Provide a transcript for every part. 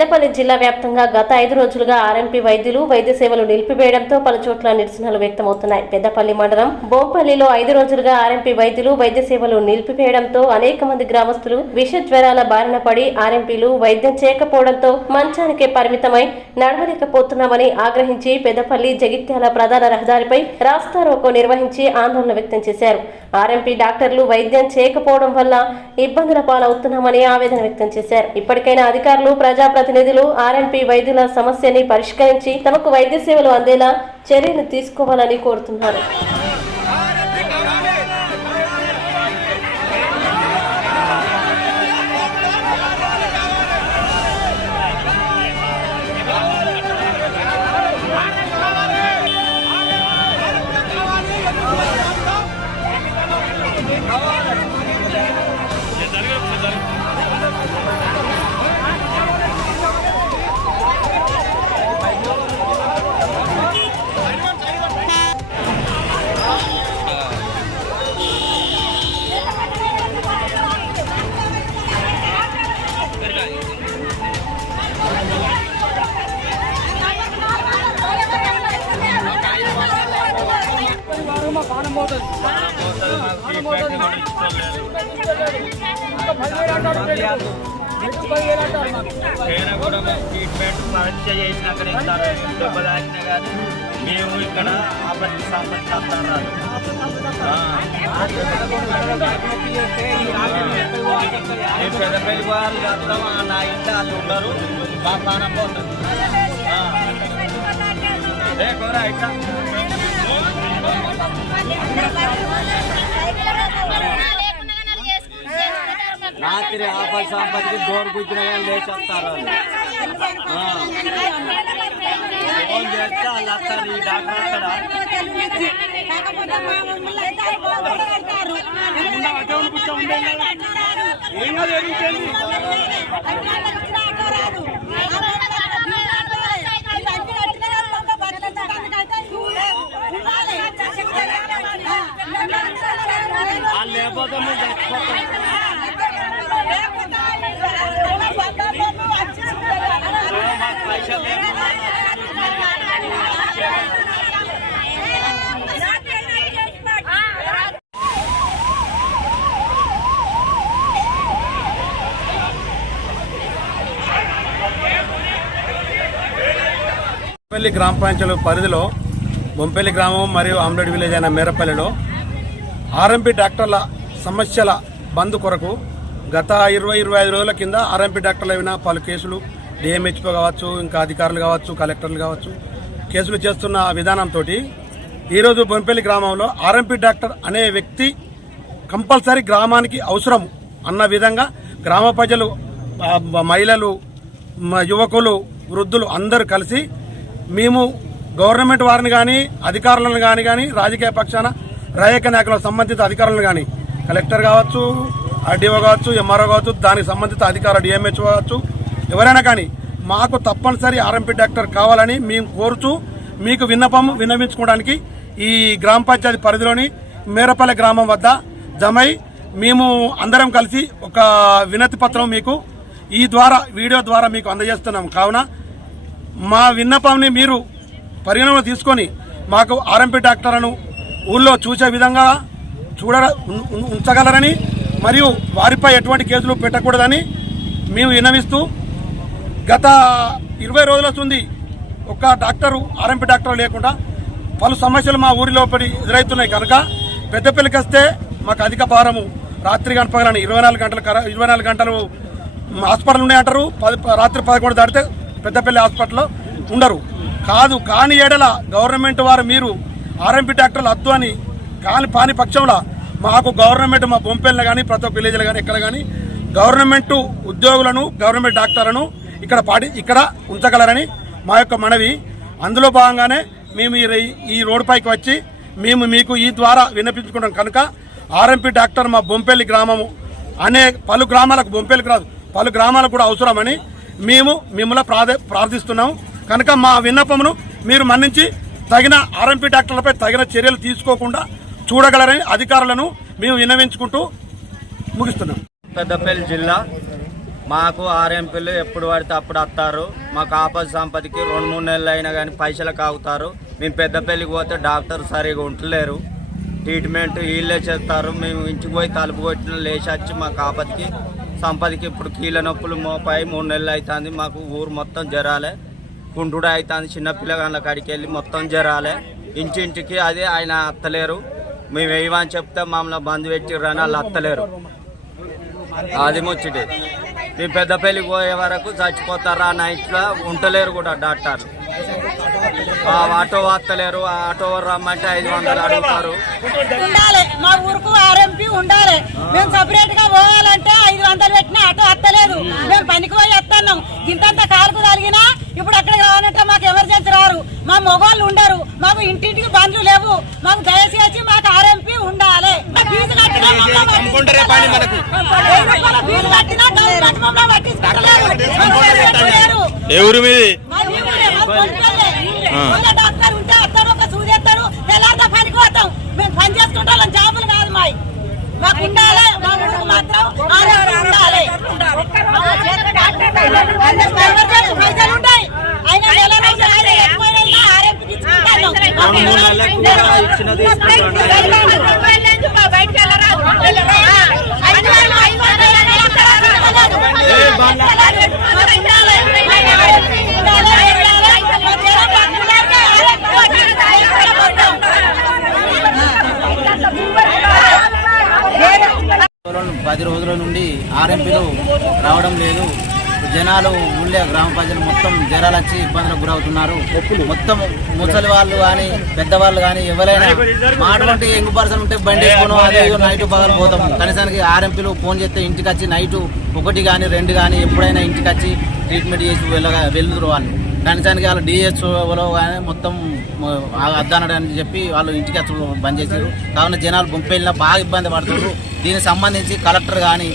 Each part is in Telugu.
పెద్దపల్లి జిల్లా వ్యాప్తంగా గత ఐదు రోజులుగా ఆర్ఎంపీ వైద్యులు వైద్య సేవలు నిలిపివేయడంతో పలు చోట్ల నిరసనలు వ్యక్తమవుతున్నాయి. పెద్దపల్లి మండలం బోంపల్లిలో ఐదు రోజులుగా ఆర్ఎంపీ వైద్యులు వైద్య సేవలు నిలిపివేయడంతో అనేక మంది గ్రామస్తులు విష జ్వరాల బారిన పడి ఆర్ఎంపీలు వైద్యం చేయకపోవడంతో మంచానికే పరిమితమై నడవలేకపోతున్నామని ఆగ్రహించి పెద్దపల్లి జగిత్యాల ప్రధాన రహదారిపై రాస్తా రోకో నిర్వహించి ఆందోళన వ్యక్తం చేశారు. ఆర్ఎంపీ డాక్టర్లు వైద్యం చేయకపోవడం వల్ల ఇబ్బందుల పాలవుతున్నామని ఆవేదన వ్యక్తం చేశారు. ఇప్పటికైనా అధికారులు ప్రజాప్రతి ప్రతినిధులు ఆర్ఎంపీ వైద్యుల సమస్యని పరిష్కరించి తమకు వైద్య సేవలు అందేలా చర్యలు తీసుకోవాలని కోరుతున్నారు. అయినా కూడా మేము ట్రీట్మెంట్ పరీక్ష చేసినాక ఇస్తారు దెబ్బ తాకినా కానీ మేము ఇక్కడ ఆపత్తి సంపత్తి చేస్తున్నారు మేము పెద్దపల్లి వాళ్ళు చేస్తాం నా ఇంటి వాళ్ళు ఉండరు మా ప్రాణం పోతుంది అదే ఏ కూర ఇట్లా రాత్రి ఆపత్తి సాపత్తికి డోర్ కూర్చున్నా కానీ లేచి వస్తారు ఫోన్ చేస్తే వాళ్ళు వస్తారు ఈ డాక్టర్ వస్తాడా? ఏం కాదు ఏం చేయండి అధికారులకు వచ్చిన ఆటో రాదు. ఆ రోజు అక్కడ బిల్లు ఆటోలే. ఇవి అన్ని కట్టిన వాళ్ళు ఒక బతికించడానికైతే లేవు. ఉండాలి. వాళ్ళు లేకపోతే మేము చచ్చిపోతాం లేకపోతే వాళ్ళు బంధాలు వచ్చి మాకు పైసలు లేకుండా బొంపల్లి గ్రామ పంచాయతీ పరిధిలో బొంపల్లి గ్రామం మరియు ఆమ్లెడ్ విలేజ్ అయిన మేరపల్లిలో ఆర్ఎంపీ డాక్టర్ల సమస్యల బంద్ కొరకు గత ఇరవై ఇరవై ఐదు రోజుల కింద ఆర్ఎంపీ డాక్టర్లు అయిన పలు కేసులు డిఎంహెచ్ఓ కావచ్చు ఇంకా అధికారులు కావచ్చు కలెక్టర్లు కావచ్చు కేసులు చేస్తున్న విధానంతో ఈరోజు బొంపల్లి గ్రామంలో ఆర్ఎంపీ డాక్టర్ అనే వ్యక్తి కంపల్సరీ గ్రామానికి అవసరం అన్న విధంగా గ్రామ ప్రజలు మహిళలు యువకులు వృద్ధులు అందరూ కలిసి మేము గవర్నమెంట్ వారిని కానీ అధికారులను కానీ కానీ రాజకీయ పక్షాన రాయక నాయకులకు సంబంధిత అధికారులను కానీ కలెక్టర్ కావచ్చు ఆర్డీఓ కావచ్చు ఎంఆర్ఓ కావచ్చు దానికి సంబంధిత అధికారులు డిఎంహెచ్ కావచ్చు ఎవరైనా కానీ మాకు తప్పనిసరి ఆర్ఎంపీ డాక్టర్ కావాలని మేము కోరుచు మీకు విన్నపం విన్నవించుకోవడానికి ఈ గ్రామ పంచాయతీ పరిధిలోని మేరపల్లె గ్రామం వద్ద జమై మేము అందరం కలిసి ఒక వినతి పత్రం మీకు ఈ ద్వారా వీడియో ద్వారా మీకు అందజేస్తున్నాం. కావున మా విన్నపంని మీరు పరిగణన తీసుకొని మాకు ఆర్ఎంపీ డాక్టర్లను ఊళ్ళో చూసే విధంగా చూడ ఉం- ఉం- ఉంచగలరని మరియు వారిపై ఎటువంటి కేసులు పెట్టకూడదని మేము విన్నవిస్తూ గత ఇరవై రోజుల వస్తుంది ఒక డాక్టరు ఆర్ఎంపీ డాక్టర్ లేకుండా పలు సమస్యలు మా ఊరిలో పడి ఎదురవుతున్నాయి కనుక పెద్దపల్లికి వస్తే మాకు అధిక భారము. రాత్రి గంటపగలని ఇరవై నాలుగు గంటలు కర- ఇరవై నాలుగు గంటలు హాస్పిటల్ ఉన్నాయంటారు పది రాత్రి పదకొండు దాటితే పెద్దపల్లి హాస్పిటల్లో ఉండరు. కాదు కాని ఏడల గవర్నమెంట్ వారు మీరు ఆర్ఎంపీ డాక్టర్లు అద్దు అని కాని పాని పక్షంలో మాకు గవర్నమెంట్ మా బొంపెల్లో కానీ ప్రతి ఒక్క విలేజ్లో కానీ ఎక్కడ కానీ గవర్నమెంట్ ఉద్యోగులను గవర్నమెంట్ డాక్టర్లను ఇక్కడ పాటి ఇక్కడ ఉంచగలరని మా యొక్క మనవి. అందులో భాగంగానే మేము ఈ రోడ్డుపైకి ఈ రోడ్డు పైకి వచ్చి మేము మీకు ఈ ద్వారా విన్నపించుకుంటాం కనుక ఆర్ఎంపీ డాక్టర్ మా బొంపెల్లి గ్రామము అనే పలు గ్రామాలకు బొంపెల్లికి రాదు పలు గ్రామాలకు కూడా అవసరమని మేము మిమ్మల్ని ప్రాధ ప్రార్థిస్తున్నాం కనుక మా విన్నపమును మీరు మన్నించి తగిన ఆర్ఎంపీ డాక్టర్లపై తగిన చర్యలు తీసుకోకుండా చూడగలరని అధికారులను మేము విన్నవించుకుంటూ ముగిస్తున్నాం. పెద్దపల్లి జిల్లా. మాకు ఆర్ఎంపీలు ఎప్పుడు పడితే అప్పుడు వస్తారు మాకు ఆపద సంపదకి రెండు మూడు నెలలు అయినా కానీ పైసలు కాగుతారు. మేము పెద్దపల్లికి పోతే డాక్టర్ సరిగా ఉంటలేరు. ట్రీట్మెంట్ వీళ్ళే చేస్తారు. మేము ఇంటికి పోయి తలుపు కొట్టిన లేచి వచ్చి మాకు ఆపదకి సంపదకి ఇప్పుడు కీళ్ళ నొప్పులు మోపాయి మూడు నెలలు అవుతుంది మాకు ఊరు మొత్తం జరాలే కుంటుడు అవుతుంది చిన్న పిల్లగాళ్ళ కాడికి వెళ్ళి మొత్తం జరాలే ఇంటింటికి అదే ఆయన అత్తలేరు. మేము వేయమని చెప్తే మమ్మల్ని బంద్ పెట్టిర్రని వాళ్ళు అత్తలేరు. అది ముచ్చటి. మేము పెద్దపల్లికి పోయే వరకు చచ్చిపోతారా నైట్లో ఉంటలేరు కూడా డాక్టర్లు. ఆటో వస్తలేరు ఆటో రమ్మంటే ఐదు వందలు అడుగుతారు. ఉండాలి మా ఊరుకు ఆర్ఎంపీ ఉండాలి. మేము సపరేట్గా పోవాలంటే ఐదు వందలు పెట్టినా ఆటో వస్తలేదు. మేము పనికి పోయి వస్తున్నాం. ఇంతంత కాలుకు కలిగినా ఇప్పుడు అక్కడ కావాలంటే మాకు ఎమర్జెన్సీ రారు. మా మొగోళ్ళు ఉండరు. మాకు ఇంటింటికి బండ్లు లేవు. మాకు దయచేసి మాకు ఆర్ఎంపీ ఉండాలి. ఫీజు కట్టినా ఫీజు ఎవరు మీది ఊళ్ళో డాక్టర్ ఉంటే వస్తాడు ఒక సూది ఎత్తాడు తెల్లారితే పనికి పోతాం. మేము పని చేసుకుంటాం జాబులు కాదు మాయి. మాకు ఉండాలి మా ఊరికి మాత్రం ఆరోగ్యం ఉండాలి. ఎమర్జెన్సీ పైసలు ఉంటాయి. అయినా నెల రోజులు మూడు నెలలకు కూడా ఇచ్చినది ఇస్తున్నాడు. పది రోజుల నుండి ఆర్ఎంపీలు రావడం లేదు. జనాలు ఊళ్ళో గ్రామ ప్రజలు మొత్తం జ్వరాలు వచ్చి ఇబ్బందులకు గురవుతున్నారు. మొత్తం ముసలి వాళ్ళు కానీ పెద్దవాళ్ళు కానీ ఎవరైనా మాటువంటి యంగ్ పర్సన్ ఉంటే బండి వేసుకుని అదే నైట్ పగలు పోతాం. కనీసానికి ఆర్ఎంపీలు ఫోన్ చేస్తే ఇంటికి వచ్చి నైట్ ఒకటి కానీ రెండు కానీ ఎప్పుడైనా ఇంటికి వచ్చి ట్రీట్మెంట్ చేసి వెళ్ళగా వెళ్తురు వాళ్ళు. కనీసానికి వాళ్ళు డిఎస్ఓలో కానీ మొత్తం అద్దనడు చెప్పి వాళ్ళు ఇంటికి వచ్చి బంద్ చేశారు కావున జనాలు గుంపెళ్ళినా బాగా ఇబ్బంది పడుతున్నారు. దీనికి సంబంధించి కలెక్టర్ కానీ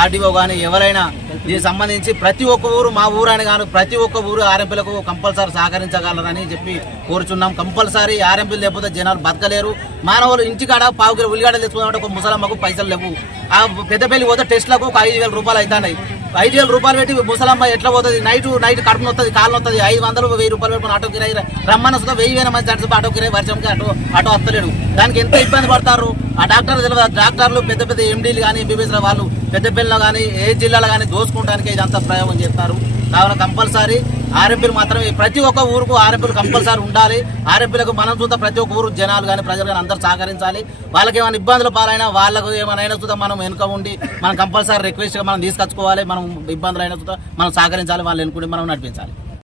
ఆర్డీఓ కానీ ఎవరైనా దీనికి సంబంధించి ప్రతి ఒక్క ఊరు మా ఊరు అని కాను ప్రతి ఒక్క ఊరు ఆర్ఎంపీలకు కంపల్సరీ సహకరించగలరని చెప్పి కోరుచున్నాం. కంపల్సరీ ఆర్ఎంపీలు లేకపోతే జనాలు బతకలేరు. మానవులు ఇంటికాడ పావు కిలో ఉల్లిగడ్డలు ఒక ముసలమ్మకు పైసలు లేవు. ఆ పెద్దపల్లి పోతే టెస్ట్లకు ఒక ఐదు వేల రూపాయలు అవుతున్నాయి. ఐదు వేల రూపాయలు పెట్టి ముసలమ్మ ఎట్లా పోతుంది? నైట్ నైట్ కడుపు నొస్తుంది కాళ్ళు నొస్తుంది ఐదు వందలు వెయ్యి రూపాయలు పెట్టుకుని ఆటో కిరాయి రమ్మన్న సుధా వెయ్యి వేల మంది చడిచి ఆటో కిరాయి వర్షంకి ఆటో ఆటో వస్తలేడు. దానికి ఎంత ఇబ్బంది పడతారు? ఆ డాక్టర్ తెలియదు డాక్టర్లు పెద్ద పెద్ద ఎండీలు కానీ ఎంబీబీఎస్ వాళ్ళు పెద్దపల్లిలో కానీ ఏ జిల్లాలో కానీ దోచుకోవడానికి ఇదంతా ప్రయోగం చేస్తారు. కావున కంపల్సరీ ఆర్ఎంపీలు మాత్రమే. ప్రతి ఒక్క ఊరుకు ఆర్ఎంపీలు కంపల్సరీ ఉండాలి. ఆర్ఎంపీలకు మనం చూద్దాం ప్రతి ఒక్క ఊరు జనాలు కానీ ప్రజలు కానీ అందరూ సహకరించాలి. వాళ్ళకి ఏమైనా ఇబ్బందులు పాలైనా వాళ్ళకు ఏమైనా అయినా చూద్దాం మనం వెనుక ఉండి మనం కంపల్సరీ రిక్వెస్ట్గా మనం తీసుకొచ్చుకోవాలి. మనం ఇబ్బందులు అయినా చూద్దాం మనం సహకరించాలి వాళ్ళు ఎన్నుకుంటే మనం నడిపించాలి.